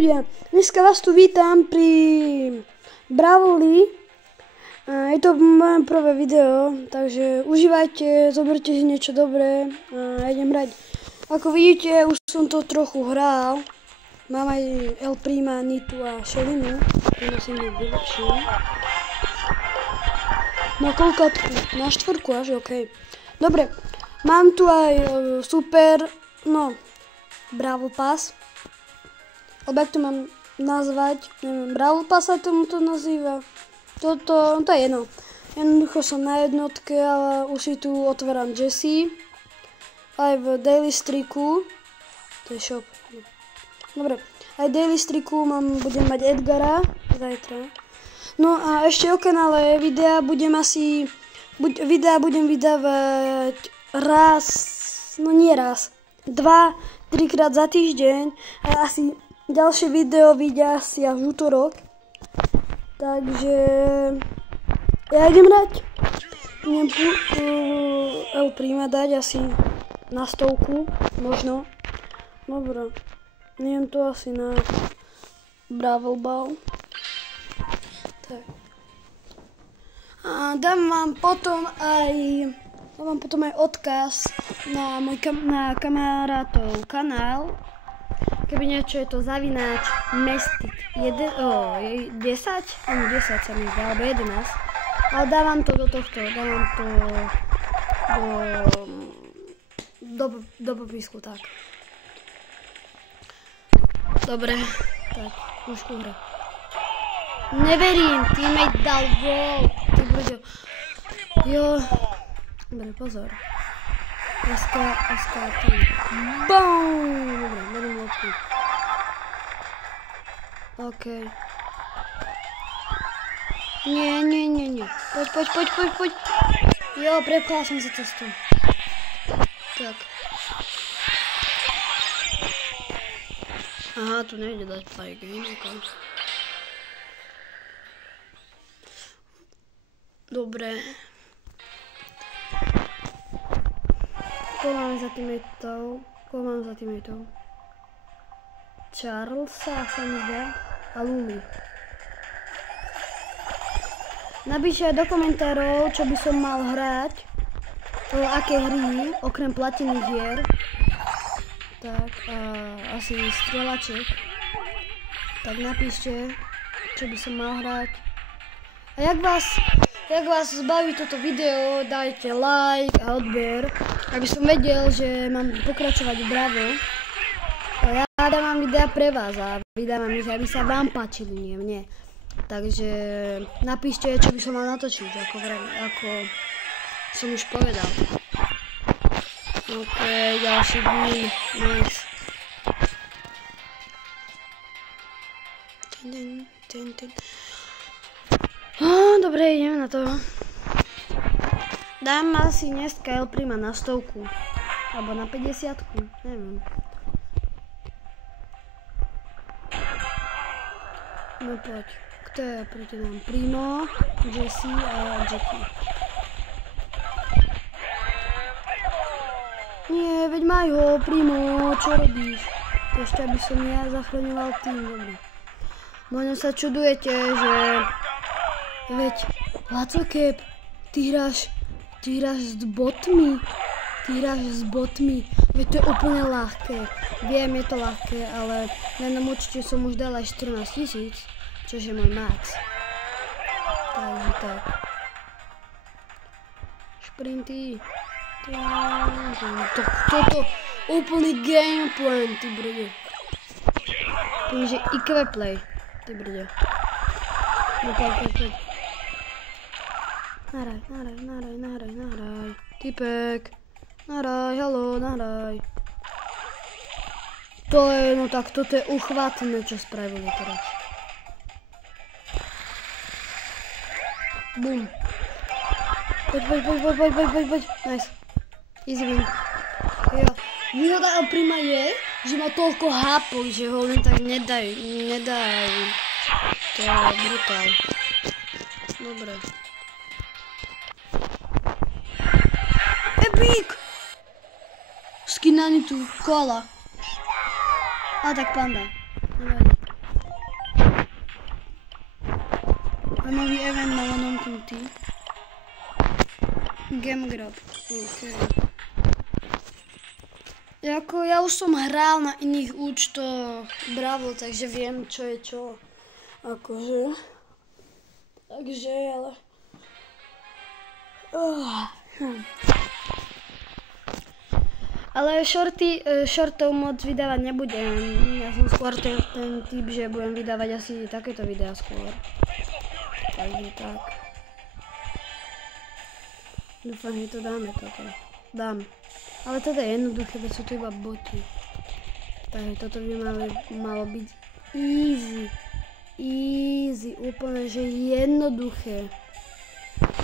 Dneska vás tu vítam pri Bravoli. Je to moje prvé video, takže užívajte, zoberte si niečo dobré a idem hrať. Ako vidíte, už som to trochu hral. Mám aj El Prima, Nitu a Šelinu. To si mi vylepším. Na koľkátku? Na 4 až, okej. Dobre, mám tu aj super, Bravo Pass. Alebo jak to mám nazvať, neviem, Bravo Pass sa tomu to nazýva. To je jedno. Jednoducho som na jednotke, ale už si tu otváram Jessie. Aj v Daily Streaku. To je shop. Dobre, aj Daily Streaku budem mať Edgara zajtra. No a ešte o kanále videa budem vydávať raz, nie raz, 2-3 krát za týždeň a asi ďalšie video vyjde asi až v útorok. Takže ja idem hrať. Idem El Prima dať asi na 100, možno. Dobre, idem to asi na Brawl Ball. Tak. A dám vám potom aj odkaz na môj kamarátov kanál. Keby niečo je to zavináč Mestik 10? Ani 10 sa mi zdá, alebo 11. Ale dávam to do tohto, dávam to do popisku, tak. Dobre, tak, už hra. Neverím, teammate dal gól. Ty brďo. Jo. Dobre, pozor. SK, ty. BOOM! Dobre, beriem loptu. Okej. Nie. Poď. Jo, prepchal som sa cestu. Tak. Aha, tu nejde dať play game, ok. Dobre. Koho mám za teammateov? Charlesa sa mi zdá a Luli. Napíšte do komentárov, čo by som mal hrať, aké hry, okrem platených hier. Tak, asi strelaček. Tak napíšte, čo by som mal hrať. A jak vás zbaví toto video, dajte like a odber, aby som vedel, že mám pokračovať v Bravo. A ja dávam videa pre vás a vydávam ich, aby sa vám páčili, nie mne. Takže napíšte, čo by som mal natočiť, ako som už povedal. Ok, ďalší dní, nice. Dobre, ideme na to. Dám asi dneska El Prima na 100, alebo na 50, neviem. No poď, kto je proti nám? Primo, Jessie a Jackie. Nie, veď maj ho, Primo, čo robíš? Ešte aby som ja zachraňoval tým, dobre. Možno sa čudujete, že... Veď, Lacokep, ty hráš s botmi. Veď to je úplne ľahké. Viem, je to ľahké, ale na jednom účte som už dal aj 14 000, čo je môj max. Takže tak. Šprinty. Toto úplný gameplay, ty brde. Že IQ play, ty brde. No poď. Nahraj. Typek. Nahraj, haló, nahraj. To je, no tak toto je uchvatné, čo spravili teraz. Bum. Poď. Nice. Easy win. Jo. Výhoda El Prima je, že má toľko hápov, že ho len tak nedajú. To je brutál. Dobre. Epic! Skin na Nitu, koala. A tak panda. Nevadí. A nový event mal onomknutý. Gamegrab. OK. Jako ja už som hral na iných účtoch Bravo, takže viem čo je čo. Akože. Takže, ale... Ale shortov moc vydávať nebudem. Ja som skôr ten typ, že budem vydávať asi takéto videá skôr. Takže tak. Dúfam, že to dáme toto. Dám. Ale toto je jednoduché, veď sú to iba boty. Takže toto by malo byť easy. Easy, úplne, že jednoduché.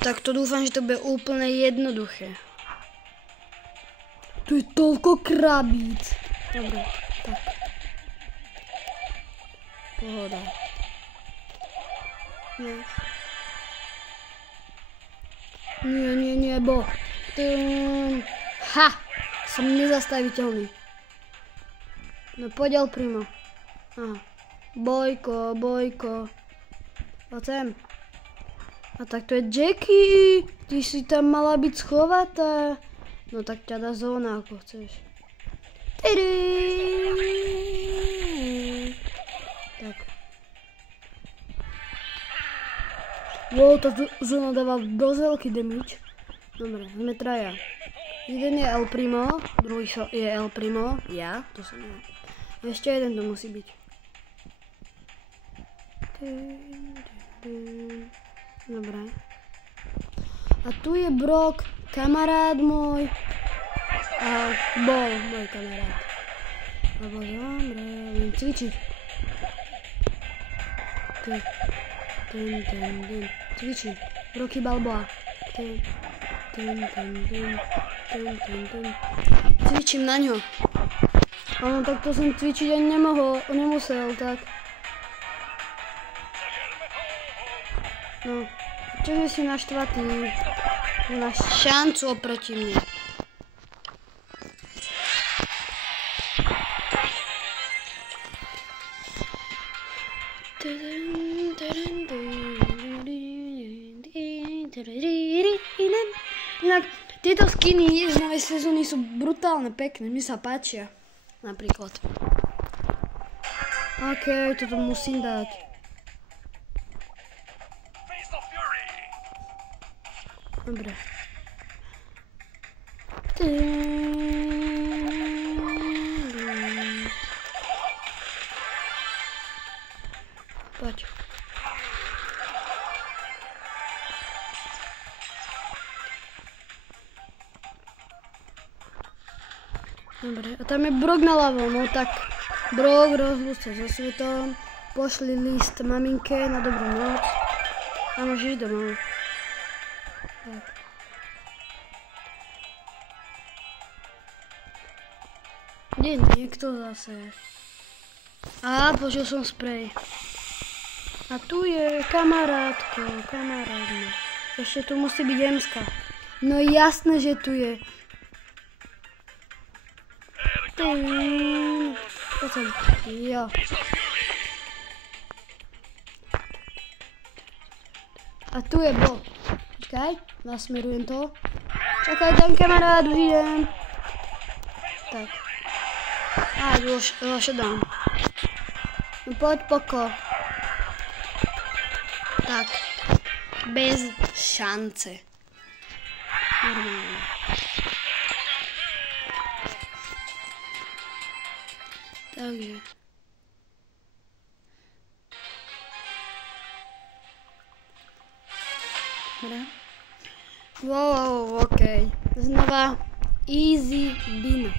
Tak to dúfam, že to bude úplne jednoduché. Tu je toľko krabíc. Dobre, tak. Pohoda. Nie, bo. Ha! Som nezastaviteľný. No poď primo. Aha. Bojko. Poď sem. A tak to je Jackie. Ty si tam mala byť schovatá. No tak ťa dá zóna, ako chceš. Tak. Wow, tá zóna dáva dosť veľký damage. Dobre, sme traja. Jeden je El Primo, druhý je El Primo, ja, to som ja. Ešte jeden to musí byť. Dobre. A tu je Brock, kamarát môj. A bol môj kamarát. Lebo dobre, budem cvičiť. Cvičím. Rocky Balboa. Cvičím na ňo. Ale takto som cvičiť ani nemusel, tak. No, čože si naštvatý? Máš šancu oproti mne. Inak tieto skiny z novej sezóny sú brutálne pekné, mi sa páčia. Napríklad. OK, toto musím dať. Dobre. Poď. Dobre, a tam je Brock naľavo, no tak Brock rozlúč sa so svetom, pošli list maminke na dobrú noc a môžeš ísť domov. Tak. Kde je niekto zase? Á, použil som sprej. A tu je kamarátko, kamarádne. Ešte tu musí byť Emska. No jasné, že tu je. Poďme, jo. A tu je Bo. Počkaj, nasmerujem to. Čakaj tam kamarád, už idem. Tak. Á, už dám. No poď poko. Tak. Bez šance. Normálne. Takže. Dobre. Wow, okej. Znova easy win.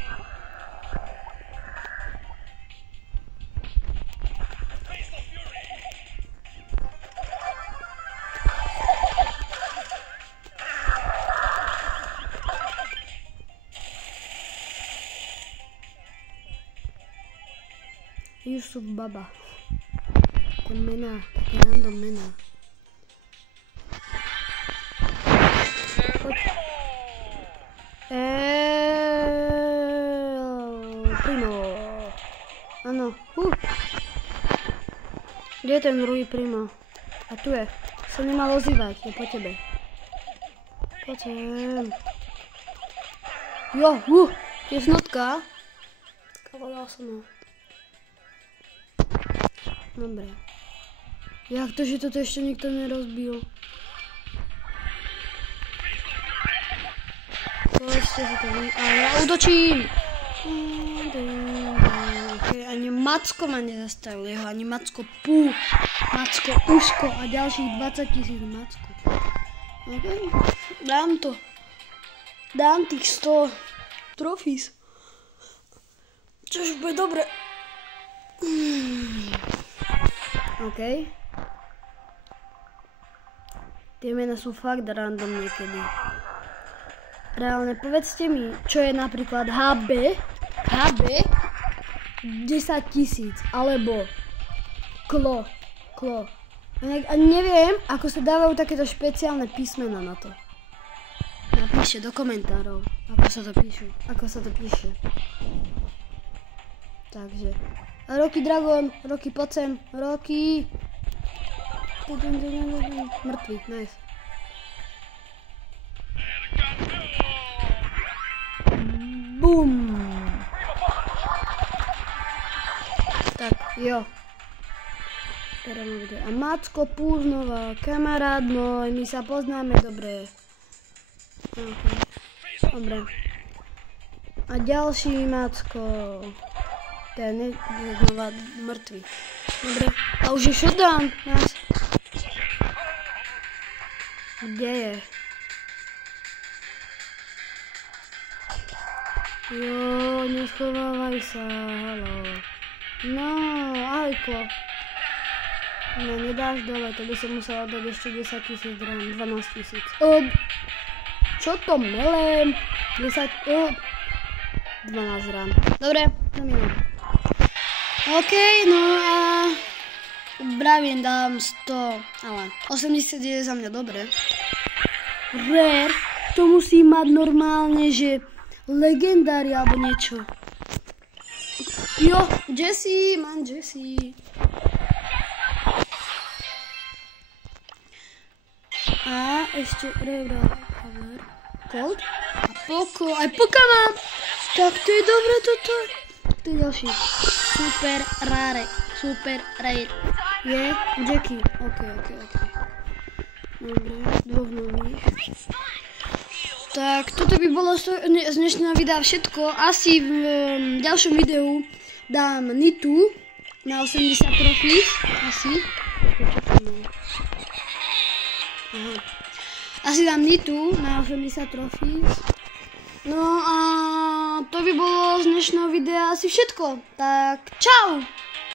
Yusuf Baba. Také mená, také random mená. Poď. Primo. Áno. Kde je ten druhý Primo? A tu je. sa nemal ozývať, je po tebe. Poď sem. Jo, je snotka. Kavolal som ho. Dobre. Jak to, že toto ešte nikto nerozbil? Povedzte si to, a ja útočím! Ani Macko ma nezastavil, jeho ani Macko pú, Macko uško a ďalších 20 000 Macko. Okay. Dám to. Dám tých 100 trofís. Čož bude dobre. OK. Tie mená sú fakt random niekedy. Reálne, povedzte mi, čo je napríklad HB 10 000, alebo Klo. A neviem, ako sa dávajú takéto špeciálne písmena na to. Napíšte do komentárov, ako sa to píše. Takže, Rocky Dragon, Rocky poď sem, Rocky. Mŕtvy, nice. Bum. Tak, jo. A Macko Púznova, kamarát môj, my sa poznáme dobre. Okay. Dobre. A ďalší Macko. Ten je znova mŕtvy. Dobre. A už je shutdown. Nice. Kde je? Jo, neschovávaj sa, haló. No, ahojko. No, nedáš dole, to by som musela dať ešte 10 000 rán, 12 000. Čo to melem? 12 rán. Dobre, zamínam. OK, no a... Bravím, dám 100, ale 80 je za mňa dobre. Rare, to musí mať normálne, že... legendári alebo niečo. Jo, Jesse, mám Jesse. A ešte Rare Power, Cold a Poco, aj Poka mám. Tak to je dobré toto. To je ďalší. Super rare. Je Jackie. OK. Dobre, dvoch nových. Tak, toto by bolo z dnešného videa všetko. Asi v ďalšom videu dám Nitu na 80 trofís. Asi dám Nitu na 80 trofís. No a to by bolo z dnešného videa asi všetko. Tak, čau!